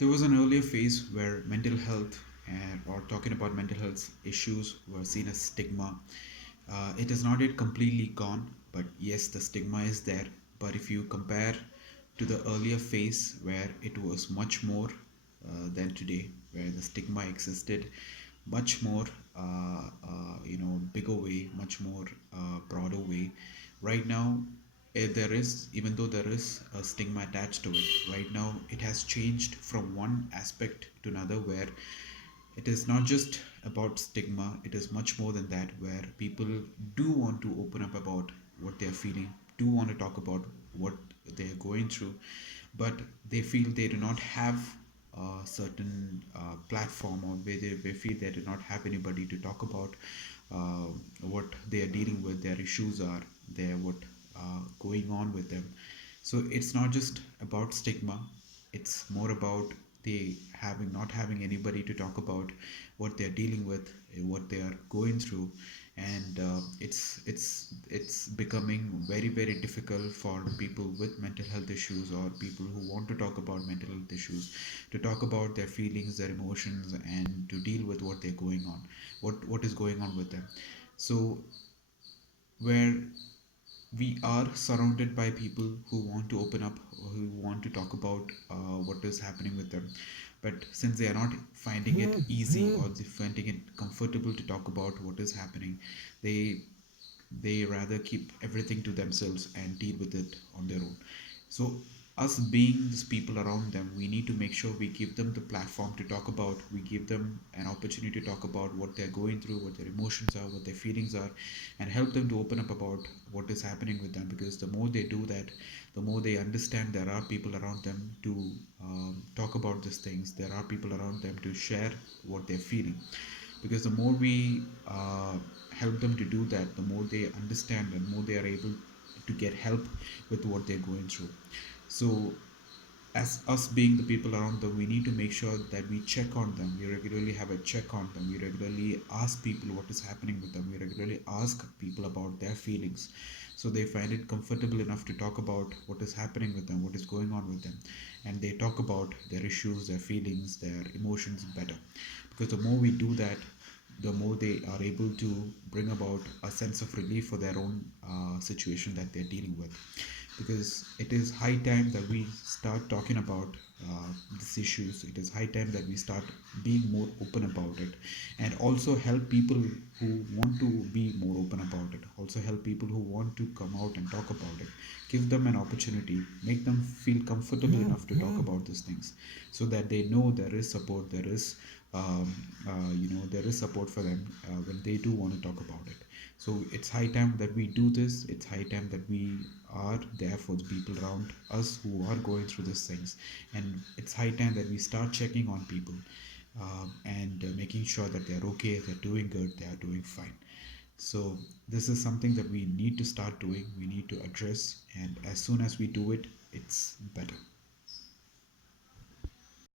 There was an earlier phase where mental health or talking about mental health issues were seen as stigma. It is not yet completely gone, but yes, the stigma is there. But if you compare to the earlier phase where it was much more than today, where the stigma existed much more, bigger way, much more broader way. Right now, there is, even though there is a stigma attached to it, right now it has changed from one aspect to another where it is not just about stigma, it is much more than that, where people do want to open up about what they're feeling, do want to talk about what they're going through, but they feel they do not have a certain platform, or where they feel they do not have anybody to talk about uh, what they are dealing with, their issues are, their what going on with them. So it's not just about stigma, it's more about they having not having anybody to talk about what they're dealing with, what they are going through. And it's becoming very very difficult for people with mental health issues, or people who want to talk about mental health issues, to talk about their feelings, their emotions, and to deal with what they're going on, what is going on with them. So where we are surrounded by people who want to open up, who want to talk about what is happening with them, but since they are not finding it easy, or they finding it comfortable to talk about what is happening, they rather keep everything to themselves and deal with it on their own. So us being these people around them, we need to make sure we give them the platform to talk about, we give them an opportunity to talk about what they're going through, what their emotions are, what their feelings are, and help them to open up about what is happening with them. Because the more they do that, the more they understand there are people around them to talk about these things, there are people around them to share what they're feeling. Because the more we help them to do that, the more they understand and more they are able to get help with what they're going through. So as us being the people around them, we need to make sure that we check on them, we regularly have a check on them, we regularly ask people what is happening with them, we regularly ask people about their feelings, so they find it comfortable enough to talk about what is happening with them, what is going on with them, and they talk about their issues, their feelings, their emotions better. Because the more we do that, the more they are able to bring about a sense of relief for their own situation that they're dealing with. Because it is high time that we start talking about these issues. It is high time that we start being more open about it, and also help people who want to be more open about it, also help people who want to come out and talk about it, give them an opportunity, make them feel comfortable enough to talk about these things, so that they know there is support, there is there is support for them when they do want to talk about it. So it's high time that we do this. It's high time that we are there for the people around us who are going through these things. And it's high time that we start checking on people and making sure that they're okay, they're doing good, they are doing fine. So this is something that we need to start doing, we need to address, and as soon as we do it, it's better.